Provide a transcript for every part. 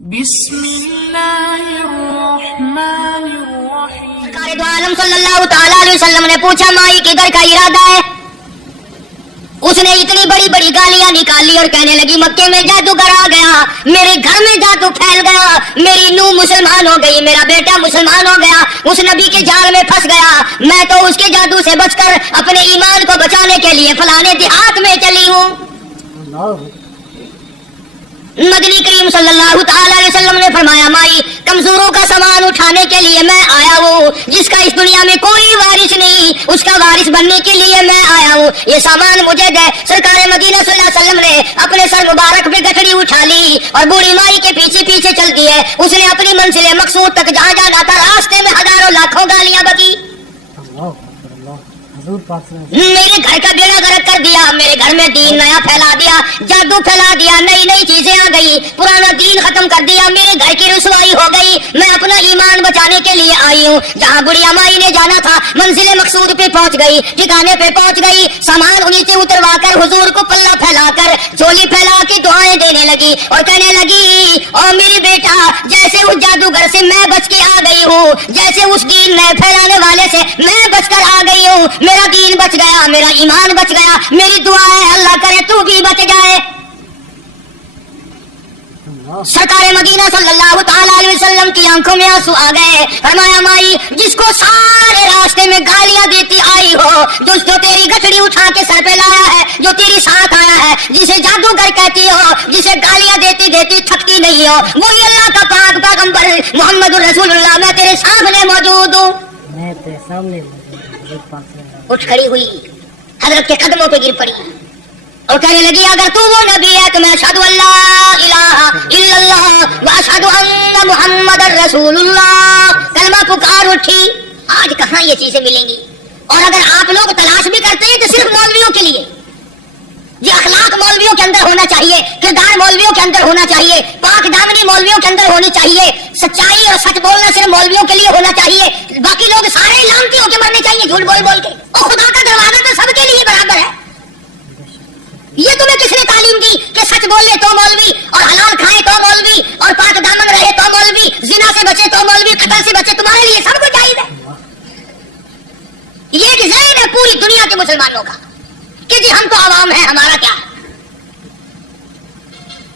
بسم اللہ الرحمن الرحیم۔ سرکار دو عالم صلی اللہ تعالی علیہ وسلم نے پوچھا مائی کدھر کا ارادہ ہے؟ اس نے اتنی بڑی بڑی گالیاں نکالی اور کہنے لگی مکے میں جادوگر آ گیا، میرے گھر میں جادو پھیل گیا، میری نوح مسلمان ہو گئی، میرا بیٹا مسلمان ہو گیا، اس نبی کے جال میں پھنس گیا، میں تو اس کے جادو سے بچ کر اپنے ایمان کو بچانے کے لیے فلانے دیہات میں چلی ہوں۔ مدنی کریم صلی اللہ تعالی علیہ وسلم نے فرمایا مائی کمزوروں کا سامان اٹھانے کے لیے میں آیا ہوں، جس کا اس دنیا میں کوئی وارث نہیں اس کا وارث بننے کے لیے میں آیا ہوں، یہ سامان مجھے دے۔ سرکار مدینہ صلی اللہ علیہ وسلم نے اپنے سر مبارک پہ گٹھڑی اٹھا لی اور بوڑھی مائی کے پیچھے پیچھے چلتی ہے، اس نے اپنی منزل مقصود تک جہاں جانا تھا راستے میں ہزاروں لاکھوں گالیاں بکی، میرے گھر کا بیڑا غرق کر دیا، میرے گھر میں دین نیا پھیلا دیا، جادو پھیلا دیا، نئی نئی چیزیں آ گئی، پرانا دین ختم کر دیا، میرے گھر کی رسوائی ہو گئی، میں اپنا ایمان بچانے کے لیے آئی ہوں۔ جہاں بڑھیا مائی نے جانا تھا منزل مقصود پہ پہنچ گئی، ٹھکانے پہ پہنچ گئی، سامان نیچے اتروا کر حضور کو پلہ پھیلا کر چولی پھیلا کے دعائیں دینے لگی اور کہنے لگی او میری بیٹا جیسے اس جادوگر سے میں بچ کے آ گئی ہوں، جیسے اس دین میں پھیلانے والے سے میں بچ کر آ گئی ہوں، میرا دین بچ گیا، میرا ایمان بچ گیا، میری دعا ہے اللہ کرے تو بھی بچ جائے۔ سرکار مدینہ صلی اللہ تعالی علیہ وسلم کی آنکھوں میں آنسو آ گئے، فرمایا مائی جس کو سارے راستے میں گالیاں دیتی آئی ہو، جو تیری گٹھڑی اٹھا کے سر پہ لایا ہے، جو تیری ساتھ آیا ہے، جسے جادوگر کہتی ہو، جسے گالیاں دیتی دیتی تھکتی نہیں ہو، وہی اللہ کا پاک پیغمبر محمد الرسول اللہ، میں تیرے سامنے موجود ہوں۔ میں تیرے سامنے اٹھ کھڑی ہوئی، حضرت کے قدموں پہ گر پڑی اور کہنے لگی اگر تو وہ نبی ہے تو میں اشہد ان لا الہ الا اللہ و اشہد ان محمد رسول اللہ، کلمہ پکار اٹھی۔ آج کہاں یہ چیزیں ملیں گی؟ اور اگر آپ لوگ تلاش بھی کرتے ہیں تو صرف مولویوں کے لیے، یہ اخلاق مولویوں کے اندر ہونا چاہیے، کردار مولویوں کے اندر ہونا چاہیے، پاک دامنی مولویوں کے اندر ہونی چاہیے، سچائی اور سچ بولنا صرف مولویوں کے لیے ہونا چاہیے، باقی لوگ سارے لانتی ہو کے مرنے چاہیے جھوٹ بول بول کے، اور خدا کا دروازہ تو سب کے لیے برابر ہے۔ یہ تمہیں کس نے تعلیم دی کہ سچ بولے تو مولوی، اور حلال کھائے تو مولوی، اور پاک دامن رہے تو مولوی، زنا سے بچے تو مولوی، قتل سے بچے، تمہارے لیے سب کچھ جائز ہے۔ یہ ایک ذہن ہے پوری دنیا کے مسلمانوں کا کہ جی ہم تو عوام ہیں، ہمارا کیا ہے۔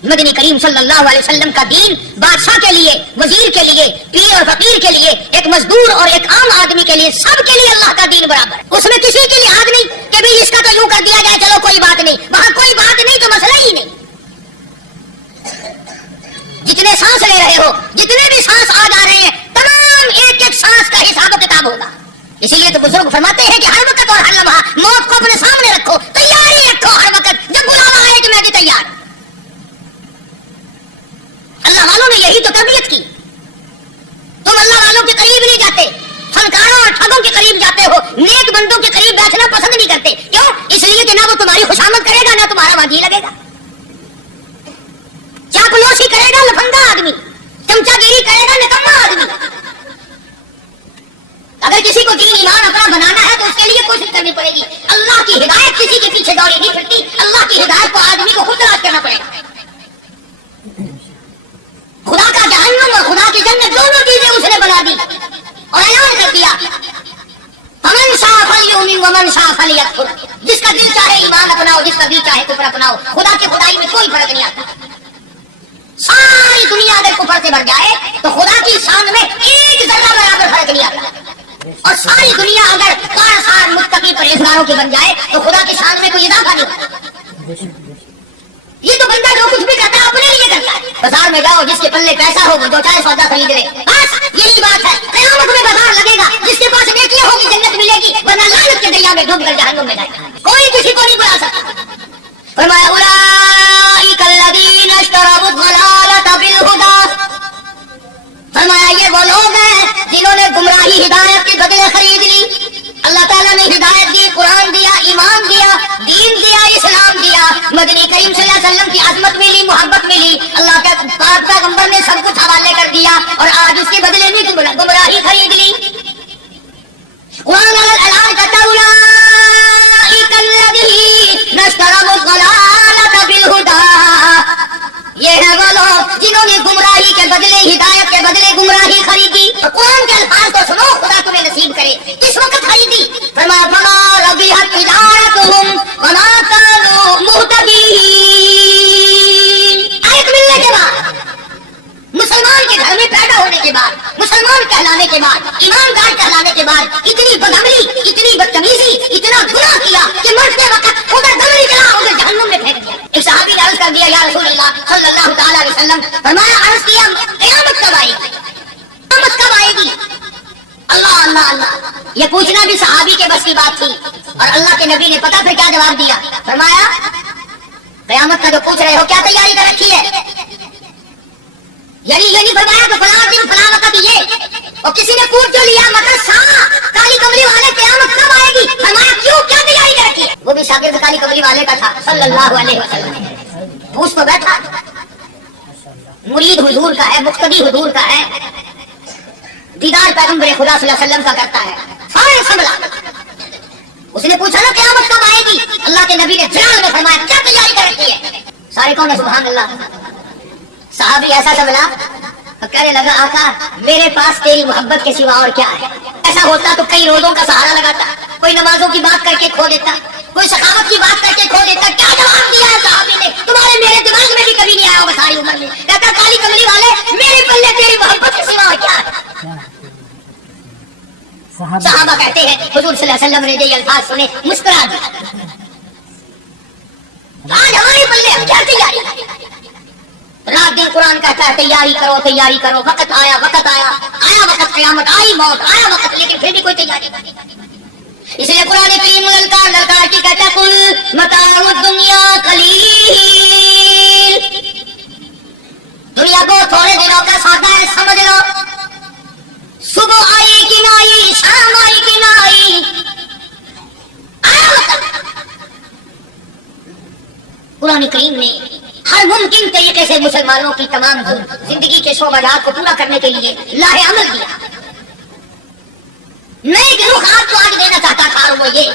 مدنی کریم صلی اللہ علیہ وسلم کا دین بادشاہ کے لیے، وزیر کے لیے، پیر اور فقیر کے لیے، ایک مزدور اور ایک عام آدمی کے لیے، سب کے لیے اللہ کا دین برابر ہے۔ اس میں کسی کے لحاظ نہیں کہ بھئی اس کا تو یوں کر دیا جائے چلو کوئی بات نہیں، وہاں کوئی بات نہیں تو مسئلہ ہی نہیں۔ جتنے سانس لے رہے ہو، جتنے بھی سانس آ جا رہے ہیں، تمام ایک ایک سانس کا حساب و کتاب ہوگا۔ اسی لیے تو بزرگ فرماتے ہیں کہ ہر وقت اور ہر لمحہ موت کو اپنے سامنے رکھو، تیاری رکھو ہر وقت، جب بلاوا آئے کہ میں بھی تیار ہوں۔ اللہ والوں نے یہی تو تربیت کی۔ تم اللہ والوں کے قریب نہیں جاتے، فنکاروں اور ٹھگوں کے قریب جاتے ہو، نیک بندوں کے قریب بیٹھنا پسند نہیں کرتے، کیوں؟ اس لیے کہ نہ وہ تمہاری خوشامد کرے گا نہ تمہارا وہاں جی لگے گا، چاپلوسی کرے گا لفنگا آدمی، چمچا گیری کرے گا نکما آدمی۔ اگر کسی کو دین ایمان اپنا بنانا ہے تو اس کے لیے کوشش کرنی پڑے گی۔ اللہ کی ہدایت کسی کے پیچھے دوڑی نہیں پھرتی، اللہ کی ہدایت کو آدمی کو خود تلاش کرنا پڑے گا۔ خدا کا جہنم اور خدا کی جنت دونوں چیزیں اس نے بنا دی اور اعلان کر دیا فمن شاء فلیؤمن ومن شاء فلیکفر، جس کا دل چاہے ایمان اپناؤ، جس کا دل چاہے کفر اپناؤ، خدا کی خدائی میں کوئی فرق نہیں آتا۔ ساری دنیا اگر کفر سے بھر جائے تو خدا کی شان میں ایک ذرہ برابر فرق نہیں آتا، اور ساری دنیا اگر 12 سال متقی پرہیزگاروں کی بن جائے تو خدا کی شان میں کوئی اضافہ نہیں ہوتا۔ یہ تو بندہ جو کچھ بھی کرتا ہے اپنے لیے کرتا ہے۔ بازار میں جاؤ، جس کے پلے پیسہ ہو وہ جو چاہے سودا خرید لے، بس یہی بات ہے۔ قیامت میں بازار لگے گا، جس کے پاس نیکیاں ہوگی جنت ملے گی، ورنہ لعنت کے دریا میں ڈوب کر جہنم میں جائے گا۔ کوئی کسی کو نہیں بلا سکتا۔ فرمایا اولئک الذین اشتروا الضلالۃ بالہدی، فرمایا یہ وہ لوگ ہیں جنہوں نے گمراہی ہدایت کے بدلے خرید لی۔ اللہ تعالیٰ نے ہدایت دی، قرآن دیا، ایمان دیا، دین دیا، اسلام دیا، مدنی کریم صلی اللہ علیہ وسلم کی عظمت ملی، محبت ملی، اللہ کے پاک پیغمبر نے سب کچھ حوالے کر دیا، اور آج اس کے بدلے میں گمراہی خرید لی۔ قرآن اعلان کرتا اولئک الذین اشتروا الضلالۃ بالہدی، یہ ہے وہ لوگ جنہوں نے گمراہی کے بدلے ہدایت کے بدلے گمراہی خریدی. قرآن کے الفاظ تو سنو, خدا تمہیں نصیب کرے. کس وقت خریدی؟ فرمایا فما ربحت تجارتهم وما كانوا مهتدين. آیت ملنے کے بعد, مسلمان کے گھر میں پیدا ہونے کے بعد, مسلمان کہلانے کے بعد, ایماندار کہلانے کے بعد اتنی بدعملی, اتنی بدتمیزی, اتنا گناہ کیا کہ مرتے وقت ادھر دم نکلا, ادھر جہنم میں پھینک دیا. ایک صحابی نے عرض کر دیا, یا رسول اللہ صلی اللہ تعالی علیہ وسلم, فرمایا عرض کیا قیامت کب آئے گی, قیامت کب آئے گی؟ اللہ اللہ اللہ, یہ پوچھنا بھی صحابی کے بس کی بات تھی. اور اللہ کے نبی نے پتا پھر کیا جواب دیا, فرمایا قیامت کا جو پوچھ رہے ہو کیا تیاری کر رکھی ہے؟ یعنی یہ نہیں فرمایا کہ فلاں دن فلاں وقت یہ, اور کسی نے پوچھ جو لیا مطلب کالی کملی والے قیامت کب آئے گی, فرمایا کیوں, کیا تیاری کر رکھی ہے؟ وہ بھی شاگرد کالی کملی والے کا تھا صلی اللہ علیہ وسلم. پوچھ تو بیٹھا, مرید حضور کا ہے, مقتدی حضور کا ہے, دیدار پیغمبر خدا صلی اللہ علیہ وسلم کا کرتا ہے, سارے سنبھلا. اس نے پوچھا نا قیامت کب آئے گی, اللہ کے نبی نے جلال میں فرمایا کیا تیاری کر رکھی ہے؟ سارے کون ہے سبحان اللہ. صحابی ایسا سنبھلا, کہنے لگا آقا میرے پاس تیری محبت کے سوا اور کیا ہے؟ ایسا ہوتا تو کئی روزوں کا سہارا لگاتا, کوئی نمازوں کی بات کر کے کھو دیتا, کوئی سخاوت کی بات کر کے کھو دیتا. کیا جواب دیا ہے صحابی نے, تمہارے میرے دماغ میں بھی کبھی نہیں آیا ہوگا ساری عمر میں. کہتا کالی کملی والے میرے پلے تیری محبت کے سوا اور کیا ہے؟ صحابہ کہتے ہیں حضور صلی اللہ علیہ وسلم نے یہ الفاظ سنے مسکرا دیا. آج ہمارے پلے کیا تیاری؟ رات دن قرآن کہتا ہے تیاری کرو تیاری کرو, وقت آیا وقت آیا, آیا وقت قیامت, آئی موت, آیا وقت, لیکن پھر بھی کوئی تیاری نہیں. اس لیے قرآن کریم للکار کی کہتا ہے کل متاع الدنیا قلیل, دنیا کو تھوڑے دنوں کا سودا ہے سمجھ لو. صبح آئی کہ نہ آئی, شام آئی کہ نہ آئی, آیا وقت. قرآن کریم نے ہر ممکن طریقے سے مسلمانوں کی تمام زندگی کے شعبہ جات کو پورا کرنے کے لیے لاہ عمل دیا. میں ایک رخ آپ کو آج دینا چاہتا تھا, اور وہ یہ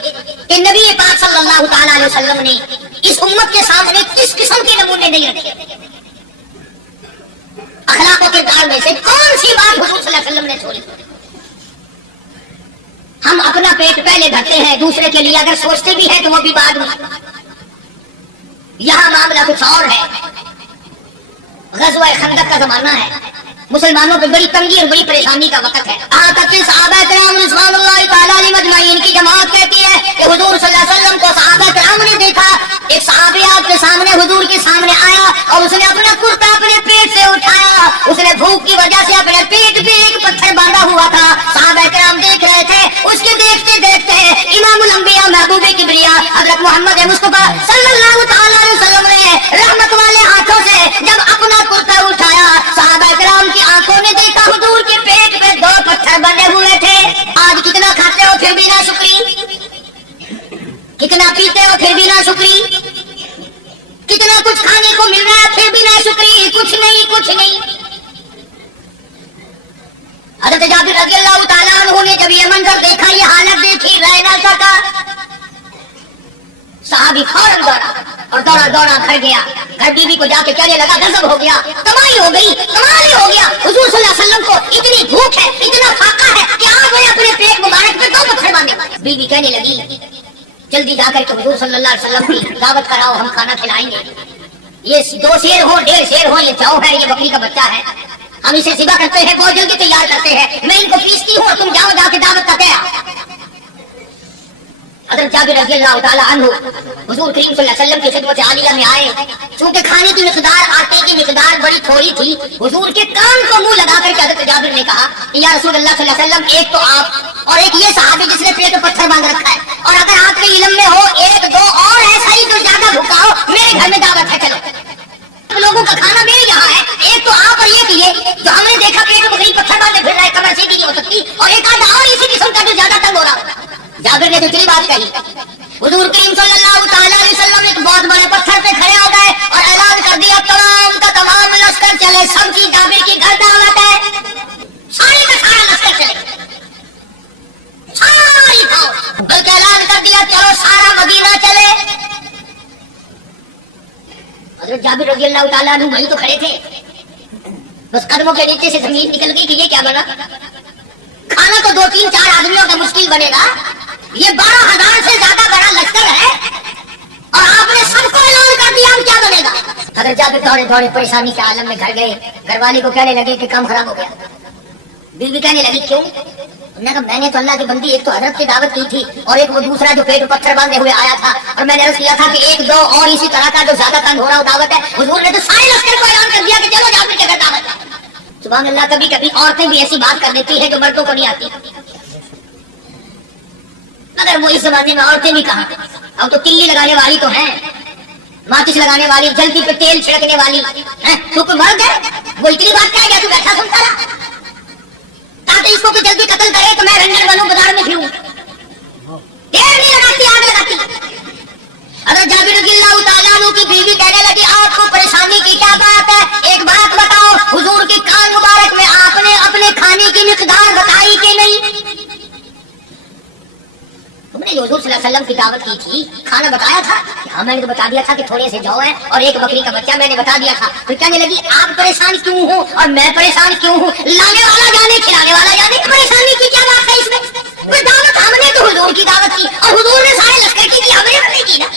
کہ نبی پاک صلی اللہ تعالی علیہ وسلم نے اس امت کے سامنے کس قسم کے نمونے نہیں رکھے. اخلاق و کردار میں سے کون سی بات حضور صلی اللہ علیہ وسلم نے چھوڑی؟ ہم اپنا پیٹ پہلے بھرتے ہیں, دوسرے کے لیے اگر سوچتے بھی ہیں تو وہ بھی بعد میں. یہاں معاملہ کچھ اور ہے. غزوہ خندق کا زمانہ ہے, مسلمانوں پہ بڑی تنگی اور بڑی پریشانی کا وقت ہے. تک کہ صحابہ کرام رضوان اللہ تعالی علیہم اجمعین کی جماعت کہتی ہے کہ حضور صلی اللہ علیہ وسلم کو صحابہ کرام نے دیکھا. ایک صحابی آپ کے سامنے حضور کے سامنے آیا اور اس نے اپنا کرتا اپنے پیٹ سے اٹھایا. اس نے بھوک کی وجہ سے اپنے پیٹ پہ ایک پتھر باندھا ہوا تھا. صحابہ کرام دیکھ رہے تھے. اس کے دیکھتے دیکھتے امام الانبیاء محبوب کبریا حضرت محمد مصطفیٰ صلی اللہ تعالی علیہ وسلم نے رحمت والے ہاتھوں سے جب اپنا کرتا اٹھایا, صحابہ کرام کی آنکھوں نے دیکھا حضور کے پیٹ پہ 2 پتھر بندے ہوئے تھے. آج کتنا کھاتے ہو پھر بھی نہ شکری, کتنا پیتے ہو پھر بھی نہ شکری, کتنا کچھ کھانے کو مل رہا ہے پھر بھی نہ شکری, کچھ نہیں کچھ نہیں. حضرت جابر رضی اللہ تعالیٰ عنہ نے جب یہ منظر دیکھا, یہ حالت دیکھی, رہ نہ سکا. صحابی فوراً دوڑا اور دوڑا دوڑا گھر گیا. گھر بیوی کو جا کے کہنے لگا غضب ہو گیا, تباہی ہو گئی, کمال ہی ہو گیا. حضور صلی اللہ علیہ وسلم کو اتنی بھوک ہے, اتنا فاقہ ہے کہ آپ نے اپنے پیٹ مبارک پہ 2 پتھر باندھے. بیوی کہنے لگی جلدی جا کر کے حضور صلی اللہ علیہ وسلم کی دعوت کراؤ, ہم کھانا کھلائیں گے. یہ 2 شیر ہو 1.5 شیر ہو, یہ چاؤ ہے, یہ بکری کا بچہ ہے, ہم اسے ذبح کرتے ہیں, بہت جلدی تیار کرتے ہیں, میں ان کو پیستی ہوں اور تم جاؤ جا کے دعوت کرتے ہیں. حضرت جابر رضی اللہ تعالیٰ عنہ حضور کریم صلی اللہ علیہ وسلم کی خدمت عالیہ میں آئے. چونکہ کھانے کی مقدار, آٹے کی مقدار بڑی تھوڑی تھی, حضور کے کان کو منہ لگا کر کے حضرت جابر نے کہا کہ یا رسول اللہ صلی اللہ علیہ وسلم, ایک تو آپ اور ایک یہ صحابی جس نے پیٹ میں پتھر باندھ رکھا ہے, اور اگر آپ کے علم میں ہو 1-2 اور ایسا ہی جو زیادہ بھوکا ہو, میرے گھر میں دعوت ہے, چلو لوگوں کا کھانا میرے یہاں ہے. ایک تو آپ اور ایک یہ جو ہم نے دیکھا پیٹ میں بکری پتھر باندھے پھر رہا ہے, کمر سیدھی نہیں ہو سکتی, اور ایک آدھا اور اسی قسم کا جو زیادہ تنگ ہو رہا. جابر نے دوسری بات کہی. حضور کریم صلی اللہ تعالی علیہ وسلم ایک بہت بڑے پتھر پہ کھڑے ہو گئے اور اعلان کر دیا تمام کا تمام لشکر چلے, سب کی جابر کی گھر دعوت ہے. ساری کا سارا لشکر چلے, ساری فوج, بلکہ اعلان کر دیا چلو سارا مدینہ چلے. हज़रत जाबिर रज़ी अल्लाह ताला अन्हु वहीं तो खड़े थे, बस कदमों के नीचे से जमीन निकल गई कि ये क्या बना। खाना तो 2-3-4 आदमियों का मुश्किल बनेगा, ये 12,000 से ज्यादा बड़ा लश्कर है और आपने सबको ऐलान कर दिया, हम क्या बनेगा। हज़रत जाबिर दौड़े दौड़े परेशानी के आलम में घर गए, घरवाली को कहने लगे कि काम खराब हो गया। बीवी कहने लगी क्यों? उन्होंने कहा मैंने तो अल्लाह की बंदी एक तो हजरत की दावत की थी और एक वो दूसरा जो पेट पत्थर बांधे हुए आया था, और मैंने अर्ज किया था कि 1-2 और इसी तरह का जो ज्यादा तंग हो रहा हो दावत है। हुजूर ने तो सारे लश्कर को ऐलान कर दिया कि चलो जाबिर के घर दावत है। सुभान अल्लाह, कभी कभी औरतें भी ऐसी बात कर देती है जो मर्दों को नहीं आती। मगर वो इस जमाने में औरतें भी कहां, अब तो तिल्ली लगाने वाली तो है, माचिस लगाने वाली, जल्दी पे तेल छिड़कने वाली है। तू कोई मर्द है, वो इतनी बात क्या है, तू बैठा सुनता रहा ताकि इसको कोई जल्दी कत्ल करे तो मैं रंगन बनूं, बाजार में फिरूं। देर नहीं लगाती, आग लगाती। हज़रत जाबिर रज़ियल्लाहु ताला अन्हु की बीवी कहने लगी आपको परेशानी की क्या बात है, एक बात बताओ, हुजूर की कान मुबारक में आपने अपने खाने की मिकदार बताई कि नहीं? तुमने जो हुजूर सल्लल्लाहु अलैहि वसल्लम की दावत की थी, खाना बताया था? हाँ मैंने तो बता दिया था कि थोड़े से जौ है और एक बकरी का बच्चा, मैंने बता दिया था। फिर कहने लगी आप परेशान क्यों हो और मैं परेशान क्यों हूँ? लाने वाला जाने खिलाने वाला जाने, परेशानी की क्या बात है इसमें? कोई दावत हमने तो हुजूर की दावत की और हुजूर ने सारे लश्कर की हमने नहीं की ना।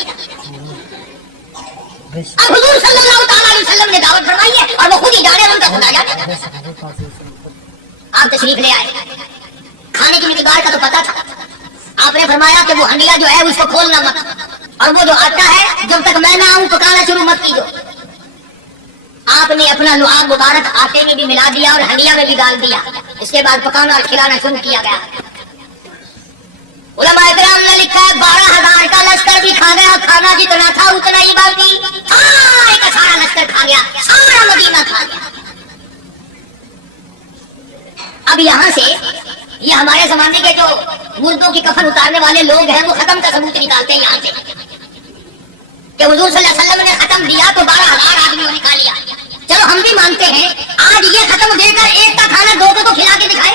अब हुजूर सल्लल्लाहु अलैहि वसल्लम ने दावत फरमाई है और वो खुद ही जाने, उनका खुदा जाने। आप तशरीफ ले आए, खाने की मिकदार का तो पता था, आपने फरमाया कि वो हंडिया जो है उसको खोलना मत, और वो जो आटा है जब तक मैं ना आऊं पकाना शुरू मत कीजिए। आपने अपना लुआब मुबारक आटे में भी मिला दिया और हंडिया में भी डाल दिया, इसके बाद पकाना और खिलाना शुरू किया गया। उलमा इकराम ने लिखा है 12,000 का लश्कर भी खा गया, खाना जितना था उतना ही बाकी, सारे का सारा लश्कर खा गया, सारा मदीना खा गया। अब यहाँ से ये हमारे जमाने के जो मुर्दों की कफन उतारने वाले लोग हैं वो खत्म का सबूत निकालते हैं यहाँ से कि हुजूर सल्लल्लाहु अलैहि वसल्लम ने खत्म दिया तो 12,000 आदमियों ने खा लिया। चलो हम भी मानते हैं, आज ये खत्म देकर एक का खाना 2 को तो खिला के दिखाए।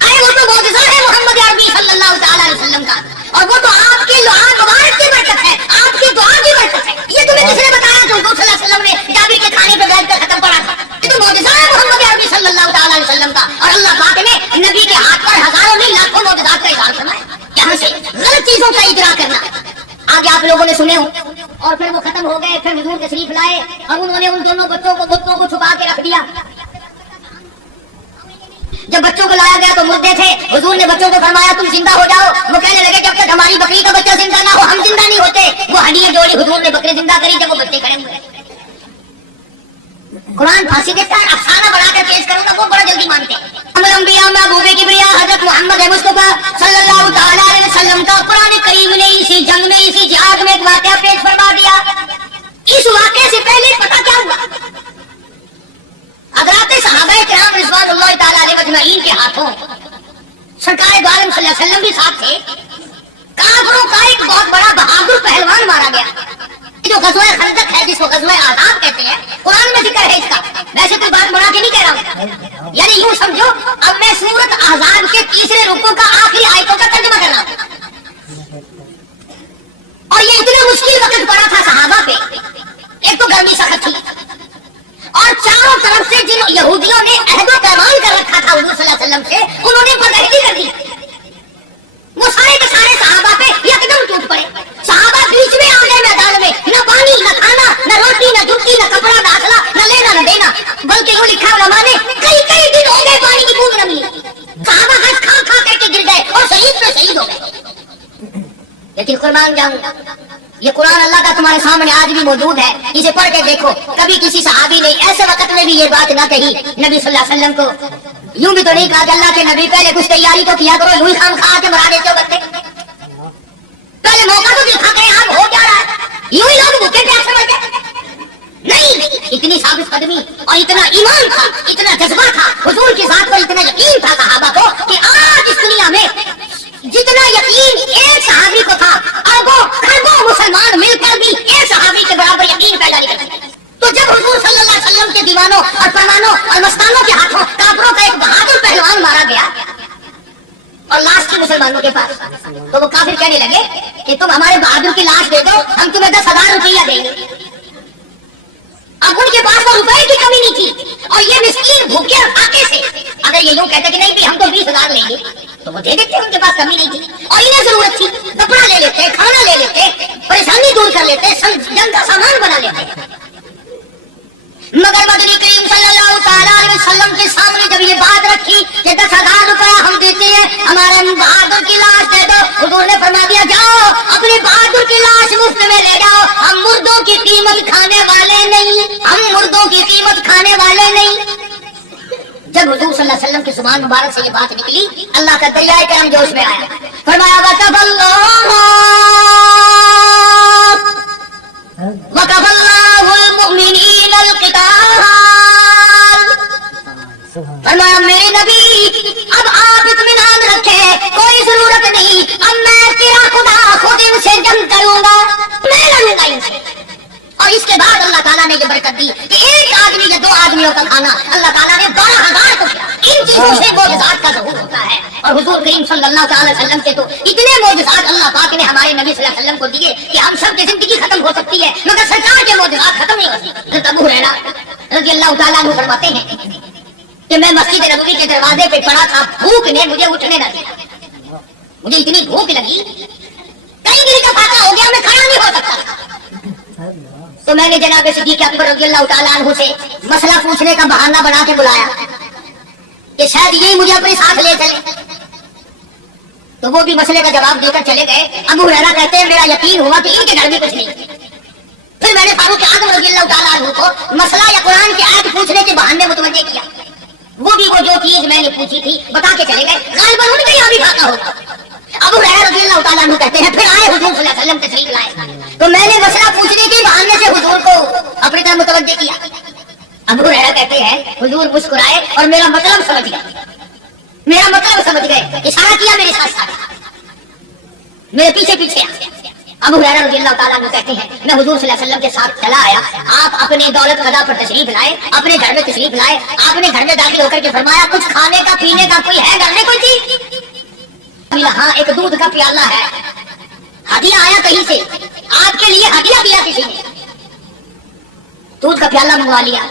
अरे वो तो मौजज़ा है मोहम्मद अरबी सल्लल्लाहु अलैहि वसल्लम का, और वो तो आपके लुआब मुबारक की बरकत है, आपकी दुआ की बरकत है। ये तुम्हें किसने बताया कि हुजूर सल्लल्लाहु अलैहि वसल्लम ने जाबिर के खाने पे बैठकर खत्म पड़ा था? ये तो मौजज़ा है मोहम्मद अरबी सल्लल्लाहु अलैहि वसल्लम का, और अल्लाह पाक ने नबी के हाथ पर हजारों नहीं लाखों मौजज़ात का इज़हार फरमाया। यहाँ से गलत चीजों का इजरा करना, आगे आप लोगों ने सुने हो, और फिर वो खत्म हो गए, फिर हुजूर तशरीफ लाए और उन्होंने उन दोनों बच्चों को छुपा के रख दिया। जब बच्चों को लाया गया तो मुर्दे थे, हुजूर ने बच्चों को फरमाया तुम जिंदा हो जाओ। वो कहने लगे जब तक हमारी बकरी का बच्चा जिंदा ना हो हम जिंदा नहीं होते। वो हड्डियां जोड़ी, हुजूर ने बकरी जिंदा करी, जब वो बच्चे खड़े हुए। कुरान फांसी देता है, अफसाना बनाकर पेश करूंगा, वो बड़ा जल्दी मानते हैं। अंबिया महबूबे किबरिया हज़रत मोहम्मद मुस्तफा सल्लल्लाहु तआला अलैहि वसल्लम का कुरान करीम ने इसी जंग में, इसी जिहाद में एक वाकया पेश फरमा दिया। इस वाकये से पहले पता क्या हुआ? हज़रात सहाबाए किराम रिज़वानुल्लाह तआला अलैहिम अजमईन के हाथों सरकार दो आलम सल्लल्लाहु अलैहि वसल्लम भी साथ थे, काफिरों का एक बहुत बड़ा बहादुर पहलवान मारा गया। जो गज़वा खंदक है, जिसको गज़वा आज़ाब कहते हैं, कुरान में जिक्र है इसका। वैसे कोई बात बना के नहीं कह रहा हूं, यानी यूं समझो अब मैं सूरत आज़ाब के 3रे रुकू का आखिरी आयतों का तर्जुमा कर रहा हूं। और ये इतना मुश्किल वक्त पड़ा था सहाबा पे, एक तो गर्मी सख्त थी और चारों तरफ से जिन यहूदियों ने अहद व पैमान कर रखा था हुजूर सल्लल्लाहु अलैहि वसल्लम से, उन्होंने बदअहदी कर दी। वो सारे के सारे सहाबा पे एकदम टूट पड़े। सहाबा बीच में आ गए मैदान में, न पानी न खाना न रोटी न जूती न कपड़ा न असला न लेना न देना, बल्कि यूं लिखा उलमा ने कई दिन हो गए पानी की बूंद न मिली। सहाबा हंस खा खा करके गिर गए और शहीद पे शहीद हो गए। लेकिन कुर्बान जाऊं, ये कुरान अल्लाह का तुम्हारे सामने आज भी मौजूद है, इसे पढ़ के देखो। कभी किसी सहाबी ने ऐसे वक्त में भी ये बात ना कही, नबी सल्लल्लाहु अलैहि वसल्लम को यूं भी तो नहीं कहा कि अल्लाह के नबी पहले कुछ तैयारी तो किया करो, यूं खाम खा के मरा देते हो बच्चे, पहले मौका तो दिखा के आप हो क्या रहा है, यूं ही लोग भूखे प्यासे मर गए। नहीं, इतनी साबित कदमी और इतना ईमान था, इतना जज्बा था, हुजूर की जात पर इतना यकीन था सहाबा को कि आज इस दुनिया में जितना यकीन एक सहाबी को था, अरबों खरबों मुसलमान मिलकर भी एक सहाबी के बराबर यकीन पैदा नहीं कर सकते। तो जब हुजूर सल्लल्लाहु अलैहि वसल्लम के दीवानों और परवानों और मस्तानों के हाथों काफिरों का एक बहादुर पहलवान मारा गया और लास्ट के मुसलमानों सहाबा के पास, तो वो काफिर कहने लगे कि तुम हमारे बहादुर की लाश दे दो, हम तुम्हें 10,000 रुपया देंगे। अब उनके पास तो रुपए की कमी नहीं थी, और ये मिस्कीन भूखे और फाके से अगर ये लोग कहते कि नहीं भी हम तो 20,000 लेंगे, तो वो दे देते, उनके पास कमी नहीं थी। और इन्हें जरूरत थी, कपड़ा ले लेते, खाना ले लेते, परेशानी दूर कर लेते, जंग का सामान बना लेते। मगर बदरी करीम सल्लल्लाहु तआला अलैहि वसल्लम के सामने जब ये बात रखी कि 10,000 रुपया हम देते हैं, हमारे बहादुर की लाश दे दो, हुजूर ने फरमा दिया जाओ अपने बहादुर की लाश मुफ्त में ले जाओ, हम मुर्दों की कीमत खाने वाले नहीं, हम मुर्दों की कीमत खाने वाले नहीं। जब हुजूर सल्लल्लाहु अलैहि वसल्लम की जुबान मुबारक से ये बात निकली, अल्लाह का दरिया करम जोश में आया, फरमाया वकफल्लाहुल मुमिनीनल क़िताल, फरमाया मेरे नबी अब आप इत्मीनान रखें, कोई जरूरत नहीं, अब मैं तेरा खुदा खुद इनसे जंग करूंगा, मैं लड़ूंगा इनसे। और इसके बाद अल्लाह ताला ने ये बरकत दी कि एक आदमी या 2 आदमियों का खाना अल्लाह ताला ने 12,000 को दिया। इन चीजों से मोजज़ात का ज़हूर होता है, और हुजूर करीम सल्लल्लाहु अलैहि वसल्लम से तो इतने मोजज़ात अल्लाह पाक ने हमारे नबी सल्लल्लाहु अलैहि वसल्लम को दिए कि हम सब की जिंदगी खत्म हो सकती है, मगर सरकार के मोजज़ात खत्म नहीं होती। हज़रत अबू हुरैरा रज़ियल्लाहु ताला अन्हु फरमाते हैं कि मैं मस्जिद नबवी के दरवाजे पे पड़ा था, भूख ने मुझे उठने न दिया, मुझे इतनी भूख लगी, कई दिन का फाका हो गया, मैं खड़ा नहीं हो सकता। तो मैंने जनाब सिद्दीक़ अकबर रज़ियल्लाहु ताला अन्हु से मसला पूछने का बहाना बना के बुलाया कि शायद यही मुझे अपने साथ ले चले, तो वो भी मसले का जवाब देकर चले गए। अबू हुरैरा कहते हैं मेरा यकीन हुआ कि इनके घर में कुछ नहीं। फिर मैंने फारूक आज़म रज़ियल्लाहु ताला अन्हु को मसला या कुरान की आयत पूछने के बहाने मुतवज्जे किया, वो भी वो जो चीज मैंने पूछी थी बता के चले गए, गालिबन उनके यहाँ भी फाका होगा। अबू हुरैरा रज़ियल्लाहु ताला अन्हु कहते हैं फिर आए हुजूर सल्लल्लाहु अलैहि वसल्लम तशरीफ लाए, तो मैंने मसला पूछने के बहाने से हुजूर को अपनी तरफ मुतवज्जे किया। अबू हुरैरा कहते हैं हुजूर मुस्कुराए और मेरा मतलब समझ गए, मेरा मतलब समझ गए, इशारा किया मेरे साथ साथ, मेरे पीछे पीछे। अबू हुरैरा रज़ियल्लाहु ताला अन्हु कहते हैं मैं हुजूर सल्लल्लाहु अलैहि वसल्लम के साथ चला आया, आप अपने दौलत कदा पर तशरीफ लाए, अपने घर में तशरीफ लाए, आपने घर में दाखिल होकर के फरमाया कुछ खाने का पीने का कोई है घर में कोई चीज? हाँ एक दूध का प्याला है, हदिया आया कहीं से, आपके लिए हदिया दिया किसी ने, दूध का प्याला मंगवा लिया।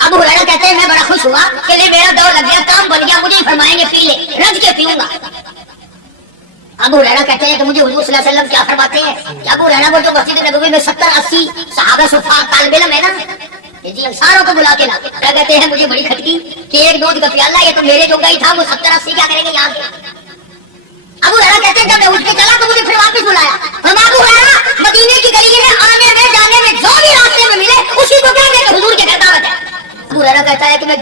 अबू हुरैरा कहते हैं मैं बड़ा खुश हुआ कि ले मेरा दौर लग गया, काम बन गया, मुझे ही फरमाएंगे पी ले, रज के पीऊंगा। अबू हुरैरा कहते हैं कि मुझे हुजूर सल्लल्लाहु अलैहि वसल्लम क्या फरमाते हैं कि अबू हुरैरा वो जो मस्जिद नबवी में 70-80 सहाबा सुफा तालिब इल्म है ना, जी सारों को बुला के ला, क्या कहते हैं मुझे बड़ी खटकी कि एक दूध का प्याला, ये तो मेरे जो गई था, वो 70-80 क्या करेंगे यहाँ के। अबू हुरैरा कहते हैं जब मैं उठ के चला तो मुझे फिर वापस बुलाया, अबू हुरैरा मदीने की गली में आने में जाने में जो भी रास्ते में मिले उसी को कह दे कि हुजूर के घर दावत है। अबू हुरैरा कहता है कि मैं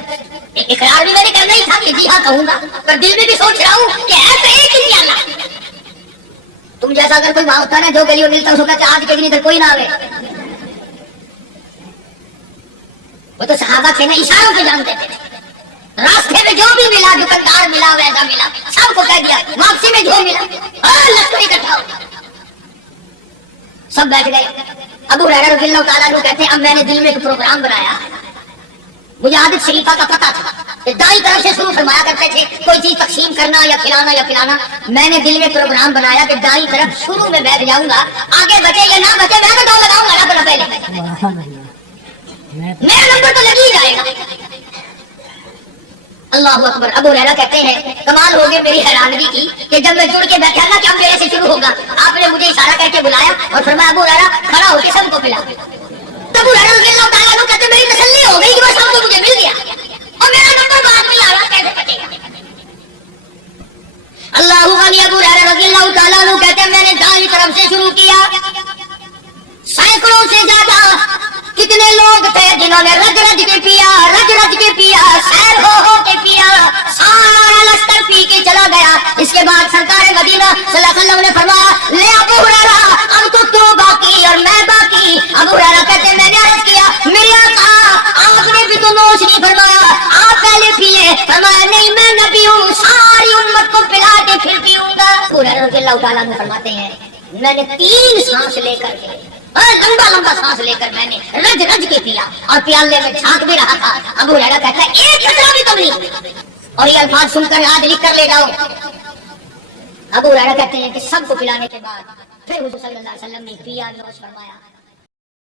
इकरार भी मैंने करना ही था कि जी हाँ कहूंगा, पर दिल में भी सोच रहा हूँ कि ऐसे एक ही प्याला, तुम जैसा अगर कोई वहां होता ना जो गलियों मिलता उसको कहते आज के दिन इधर कोई ना आवे, वो तो सहाबा थे ना, इशारों पे जानते थे, रास्ते में जो भी मिला, दुकानदार मिला, वैसा मिला, सबको कह दिया, वापसी में जो मिला लश्कर इकट्ठा हो, सब बैठ गए। अबू हुरैरा रज़ियल्लाहु ताला अन्हु कहते हैं अब मैंने दिल में एक प्रोग्राम बनाया, मुझे आदत शरीफा का पता था कि दाई तरफ से शुरू फरमाया करते थे कोई चीज तकसीम करना या खिलाना, मैंने दिल में प्रोग्राम बनाया कि दाई तरफ शुरू में बैठ जाऊंगा, आगे बचे या ना बचे मैं तो दौड़ लगाऊंगा रब न पहले, मेरा नंबर तो लग ही जाएगा। अल्लाह अकबर। अबू हुरैरा कहते हैं कमाल हो गई मेरी हैरानगी की कि जब मैं जुड़ के बैठा ना क्या मेरे से शुरू होगा, आपने मुझे इशारा करके बुलाया और फरमाया अबू हुरैरा खड़ा होकर सबको पिला। अबू हुरैरा रज़ियल्लाहु ताला अन्हु कहते मेरी तसल्ली हो गई कि बस सबको मुझे मिल गया और मेरा नंबर बाद में आ रहा, कैसे बचेगा। अल्लाह वाली अबू हुरैरा रज़ियल्लाहु ताला अन्हु कहते मैंने दाईं तरफ से शुरू किया, सैकड़ों से ज्यादा कितने लोग थे जिन्होंने रज रज के पिया, सैर हो के पिया, सारा लश्कर पी के चला गया। इसके बाद सरकार मदीना सल्लल्लाहु अलैहि वसल्लम ने फरमाया ले अबू हुरैरा अब तो तू बाकी और मैं बाकी। अबू हुरैरा कहते मैंने अर्ज किया मेरे आका आपने भी तो नोश नहीं फरमाया, आप पहले पिए, फरमाया नहीं मैं नबी हूँ, सारी उम्मत को पिला के फिर पीऊंगा। अबू हुरैरा रज़ियल्लाहु ताला अन्हु फरमाते हैं मैंने 3 सांस लेकर के लंबा सांस लेकर मैंने रज रज के पिया और प्याले में झांक भी रहा था। अबू हुरैरा कहता है एक कतरा भी कम नहीं। और ये अल्फाज सुनकर आज लिख कर ले जाओ, ابو ہریرہ کہتے ہیں کہ سب کو پلانے کے بعد پھر حضور صلی اللہ علیہ وسلم نے پیا نوش فرمایا